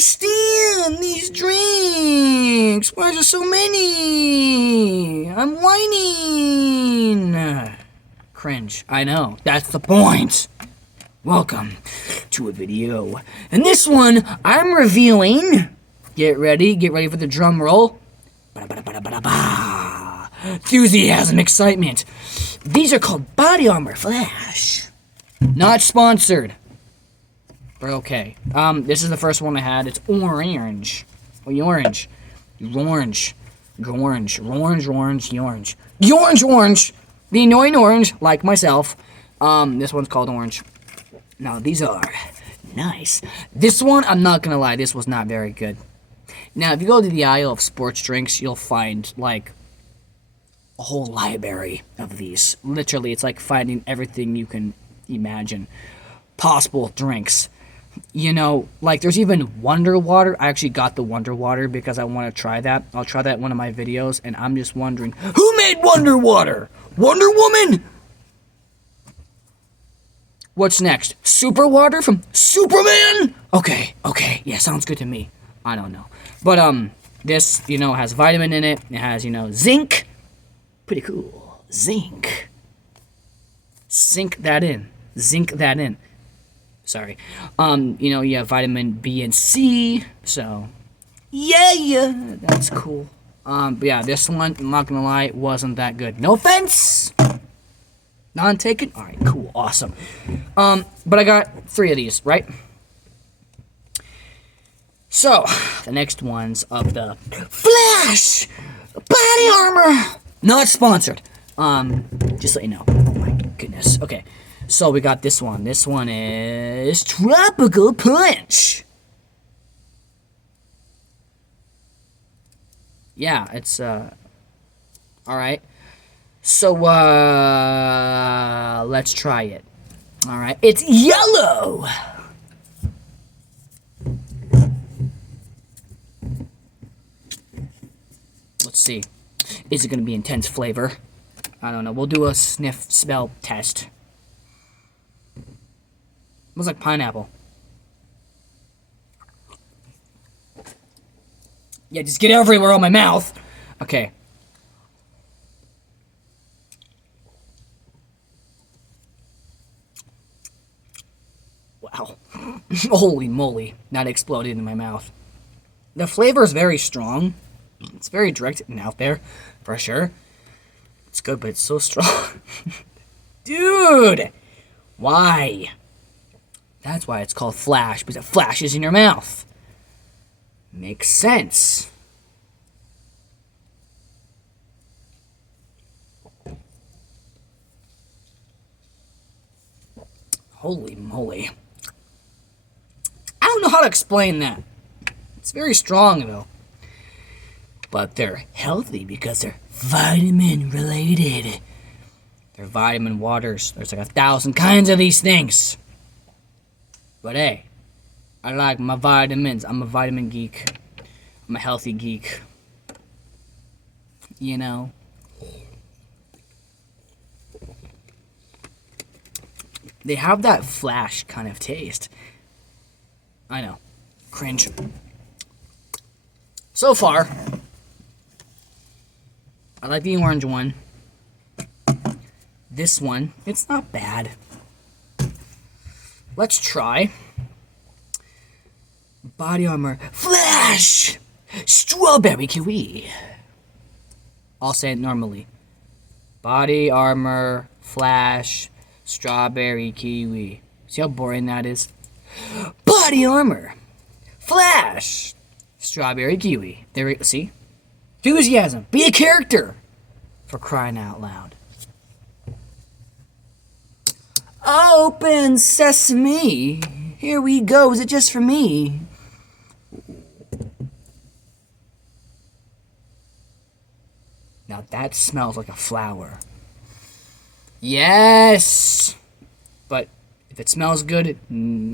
understand these drinks. Why are there so many? I'm whining. Cringe. I know. That's the point. Welcome to a video. In this one, I'm reviewing. Get ready for the drum roll. Enthusiasm, excitement. These are called Body Armor Flash. Not sponsored. But okay. This is the first one I had. It's orange. Oh, orange. Orange. Orange. Orange. Orange. Orange. The orange. The annoying orange, like myself. This one's called orange. Now, these are nice. This one, I'm not gonna lie, this was not very good. Now, if you go to the aisle of sports drinks, you'll find, like, a whole library of these. Literally, it's like finding everything you can imagine. Possible drinks. You know, like, there's even Wonder Water. I actually got the Wonder Water because I want to try that. I'll try that in one of my videos, and I'm just wondering, who made Wonder Water? Wonder Woman? What's next? Super Water from Superman? Okay, yeah, sounds good to me. I don't know. But, this, you know, has vitamin in it. It has, you know, zinc. Pretty cool. Zinc. Zinc that in. Sorry. You know, you have vitamin B and C. So, yeah, that's cool. But yeah, this one, I'm not gonna lie, wasn't that good. No offense! None taken? Alright, cool, awesome. But I got 3 of these, right? So, the next one's of the Flash Body Armor! Not sponsored. Just so you know. Oh my goodness. Okay, so we got this one. This one is Tropical Punch. Yeah, it's, alright. So, let's try it. Alright, it's yellow! Let's see. Is it gonna be intense flavor? I don't know. We'll do a sniff smell test. Smells like pineapple. Yeah, just get everywhere on my mouth. Okay. Wow. Holy moly. That exploded in my mouth. The flavor is very strong. It's very direct and out there, for sure. It's good, but it's so strong. Dude! Why? That's why it's called Flash, because it flashes in your mouth. Makes sense. Holy moly. I don't know how to explain that. It's very strong, though. But they're healthy because they're vitamin related. They're vitamin waters. There's like 1,000 kinds of these things. But hey, I like my vitamins. I'm a vitamin geek. I'm a healthy geek. You know? They have that Flash kind of taste. I know. Cringe. So far, I like the orange one. This one, it's not bad. Let's try Body Armor Flash Strawberry Kiwi. I'll say it normally. Body Armor Flash Strawberry Kiwi. See how boring that is? Body Armor Flash Strawberry Kiwi. There we go. See? Enthusiasm. Be a character. For crying out loud. Open sesame. Here we go. Is it just for me? Now that smells like a flower. Yes! But if it smells good, it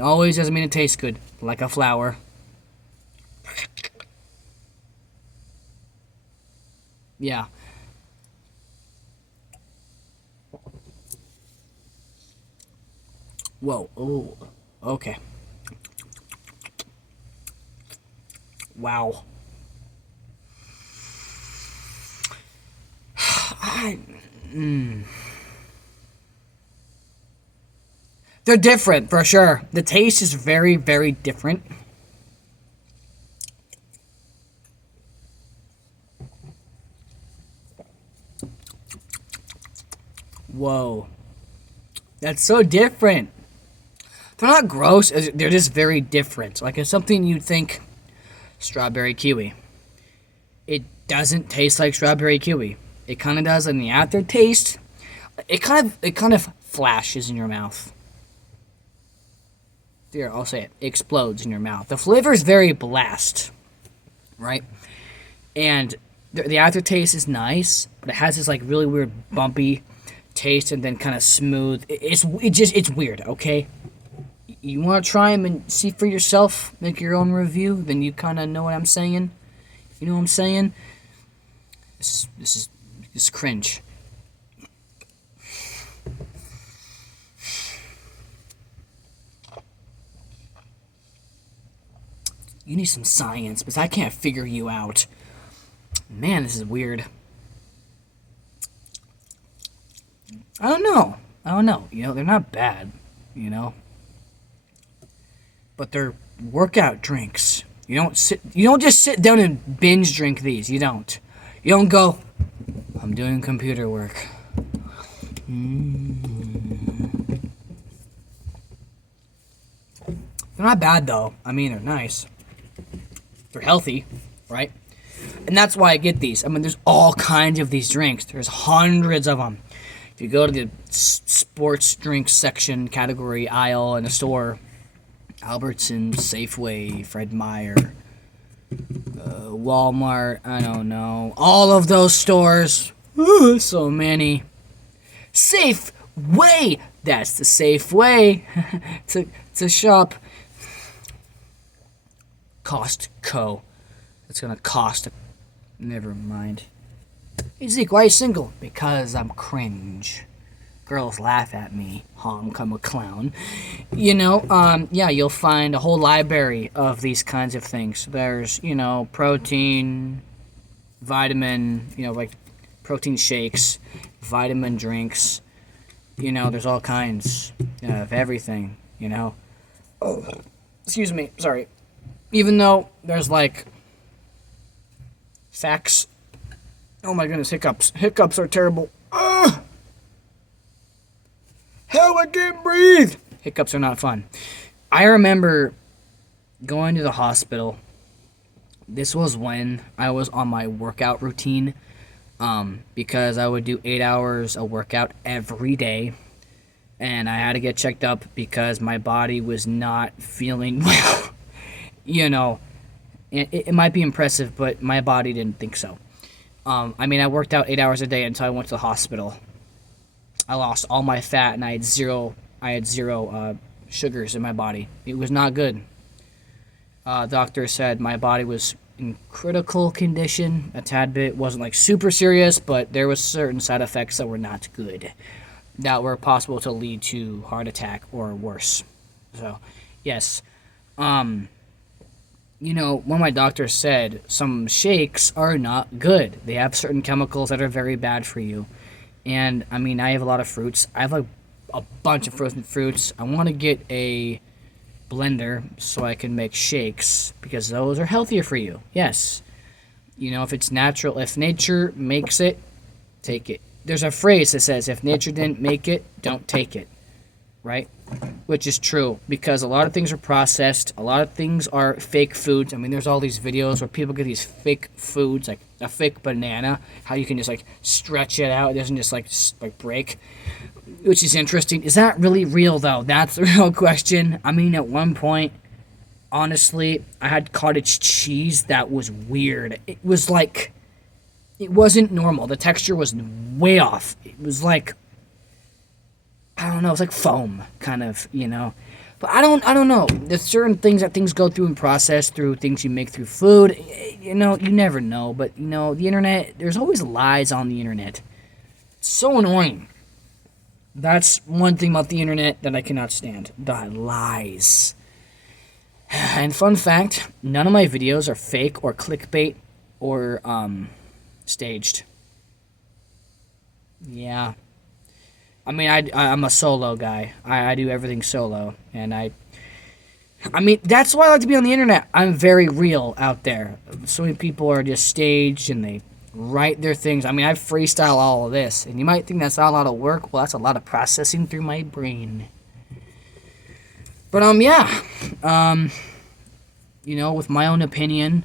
always doesn't mean it tastes good. Like a flower. Yeah. Whoa. Oh. Okay. Wow. They're different, for sure. The taste is very, very different. Whoa. That's so different. They're not gross, they're just very different. Like, it's something you'd think strawberry kiwi. It doesn't taste like strawberry kiwi. It kind of does in the aftertaste. It kind of flashes in your mouth. Here, I'll say it. It explodes in your mouth. The flavor is very blast, right? And the aftertaste is nice, but it has this like really weird bumpy taste and then kind of smooth. It's weird, okay? You want to try them and see for yourself, make your own review, then you kind of know what I'm saying. You know what I'm saying? This is cringe. You need some science, because I can't figure you out. Man, this is weird. I don't know. You know, they're not bad, you know. But they're workout drinks. You don't just sit down and binge drink these. You don't. You don't go, I'm doing computer work. They're not bad though. I mean, they're nice. They're healthy, right? And that's why I get these. I mean, there's all kinds of these drinks. There's hundreds of them. If you go to the sports drink section category aisle in a store, Albertsons, Safeway, Fred Meyer, Walmart, I don't know. All of those stores. Ooh, so many. Safeway! That's the safe way to shop. Costco. It's gonna cost. Never mind. Hey Zeke, why are you single? Because I'm cringe. Girls laugh at me. I'm a clown. You know, yeah, you'll find a whole library of these kinds of things. There's, you know, protein, vitamin, you know, like protein shakes, vitamin drinks. You know, there's all kinds of everything, you know. Oh, excuse me, sorry. Even though there's like facts. Oh my goodness, hiccups. Hiccups are terrible. Ugh! Hell, I can't breathe! Hiccups are not fun. I remember going to the hospital. This was when I was on my workout routine. Because I would do 8 hours of workout every day. And I had to get checked up because my body was not feeling well. You know, it might be impressive, but my body didn't think so. I mean, I worked out 8 hours a day until I went to the hospital. I lost all my fat and I had zero sugars in my body. It was not good. Doctor said my body was in critical condition a tad bit. Wasn't like super serious, but there was certain side effects that were not good, that were possible to lead to heart attack or worse. So, yes. You know, when my doctor said some shakes are not good. They have certain chemicals that are very bad for you. And, I mean, I have a lot of fruits. I have like a bunch of frozen fruits. I want to get a blender so I can make shakes because those are healthier for you. Yes. You know, if it's natural, if nature makes it, take it. There's a phrase that says, if nature didn't make it, don't take it. Right? Which is true because a lot of things are processed. A lot of things are fake foods. I mean, there's all these videos where people get these fake foods, like a fake banana, how you can just like stretch it out. It doesn't just like break, which is interesting. Is that really real though? That's the real question. I mean, at one point, honestly, I had cottage cheese that was weird. It was like, it wasn't normal. The texture was way off. It was like, I don't know, it's like foam, kind of, you know. But I don't know. There's certain things that things go through and process through things you make through food. You know, you never know. But, you know, the internet, there's always lies on the internet. It's so annoying. That's one thing about the internet that I cannot stand. The lies. And fun fact, none of my videos are fake or clickbait or staged. Yeah. I mean, I'm a solo guy. I do everything solo. And I mean, that's why I like to be on the internet. I'm very real out there. So many people are just staged and they write their things. I mean, I freestyle all of this. And you might think that's not a lot of work. Well, that's a lot of processing through my brain. But, yeah. You know, with my own opinion,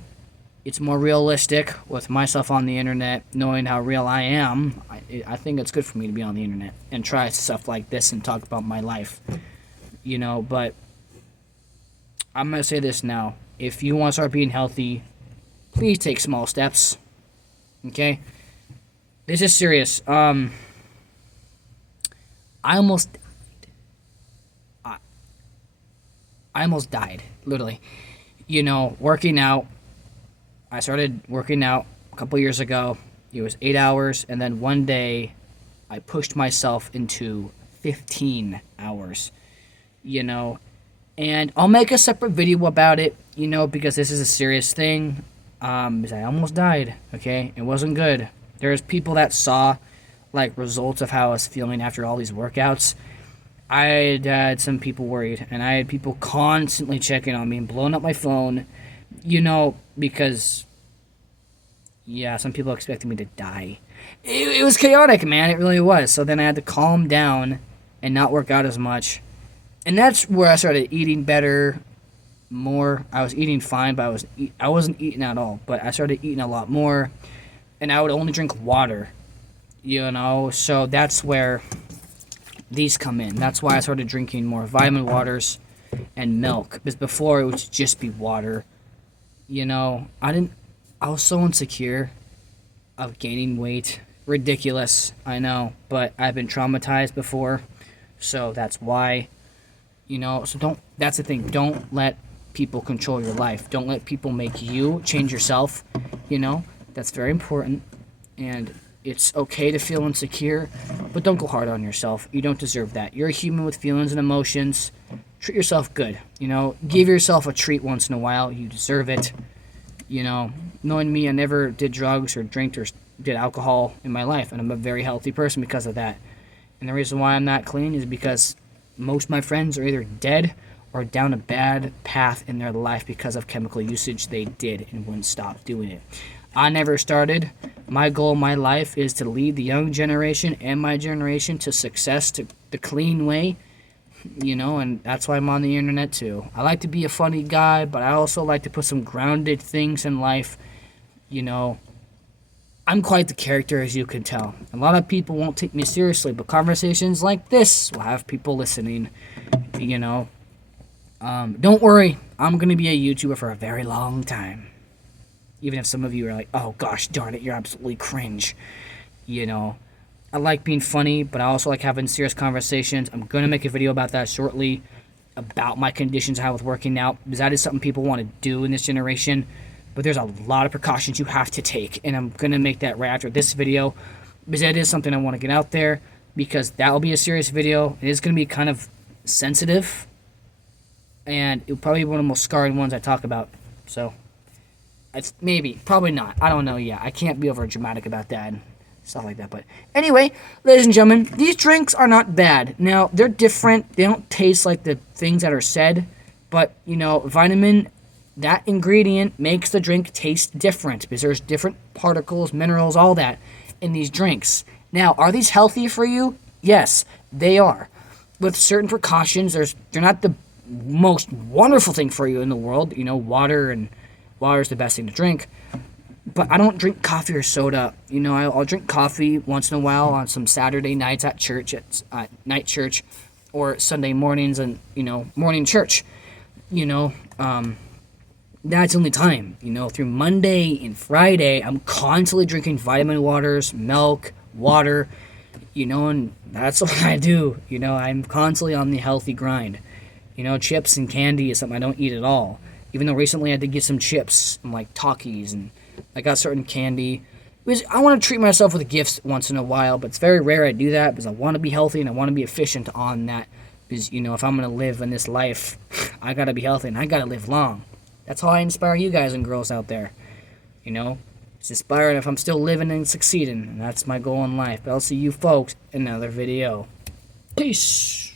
it's more realistic with myself on the internet, knowing how real I am. I think it's good for me to be on the internet and try stuff like this and talk about my life. You know, but I'm going to say this now. If you want to start being healthy, please take small steps. Okay? This is serious. I almost died, literally. You know, working out. I started working out a couple years ago. It was 8 hours, and then one day I pushed myself into 15 hours. You know, and I'll make a separate video about it, you know, because this is a serious thing. Because I almost died, okay? It wasn't good. There's people that saw, like, results of how I was feeling after all these workouts. I had some people worried, and I had people constantly checking on me and blowing up my phone, you know, because, yeah, some people expected me to die. It was chaotic, man. It really was. So then I had to calm down and not work out as much. And that's where I started eating better, more. I was eating fine, but I wasn't eating at all. But I started eating a lot more, and I would only drink water, you know. So that's where these come in. That's why I started drinking more vitamin waters and milk. Because before it would just be water, you know. I was so insecure of gaining weight. Ridiculous, I know, but I've been traumatized before, so that's why. You know, so that's the thing, don't let people control your life. Don't let people make you change yourself, you know, that's very important. And it's okay to feel insecure, but don't go hard on yourself. You don't deserve that. You're a human with feelings and emotions. Treat yourself good, you know, give yourself a treat once in a while. You deserve it. You know, knowing me, I never did drugs or drank or did alcohol in my life, and I'm a very healthy person because of that. And the reason why I'm not clean is because most of my friends are either dead or down a bad path in their life because of chemical usage they did and wouldn't stop doing it. I never started. My goal in my life is to lead the young generation and my generation to success, to the clean way, you know, and that's why I'm on the internet too. I like to be a funny guy, but I also like to put some grounded things in life, you know. I'm quite the character, as you can tell. A lot of people won't take me seriously, but conversations like this will have people listening, you know. Don't worry, I'm going to be a YouTuber for a very long time. Even if some of you are like, oh gosh darn it, you're absolutely cringe. You know, I like being funny, but I also like having serious conversations. I'm going to make a video about that shortly, about my conditions I have with working out, because that is something people want to do in this generation. But there's a lot of precautions you have to take, and I'm going to make that right after this video, because that is something I want to get out there, because that will be a serious video. It is going to be kind of sensitive, and it'll probably be one of the most scarring ones I talk about. So, probably not. I don't know yet. I can't be over dramatic about that and stuff like that. But anyway, ladies and gentlemen, these drinks are not bad. Now, they're different. They don't taste like the things that are said, but, you know, vitamin, that ingredient makes the drink taste different because there's different particles, minerals, all that in these drinks. Now, are these healthy for you? Yes, they are. With certain precautions, they're not the most wonderful thing for you in the world. You know, water is the best thing to drink. But I don't drink coffee or soda. You know, I'll drink coffee once in a while on some Saturday nights at church, at night church, or Sunday mornings and, you know, morning church. You know, that's the only time. You know, through Monday and Friday, I'm constantly drinking vitamin waters, milk, water, you know, and that's what I do. You know, I'm constantly on the healthy grind. You know, chips and candy is something I don't eat at all. Even though recently I did get some chips and like Takis, and I got certain candy. Because I want to treat myself with gifts once in a while, but it's very rare I do that because I want to be healthy and I want to be efficient on that. Because, you know, if I'm going to live in this life, I got to be healthy and I got to live long. That's how I inspire you guys and girls out there. You know, it's inspiring if I'm still living and succeeding. And that's my goal in life. But I'll see you folks in another video. Peace.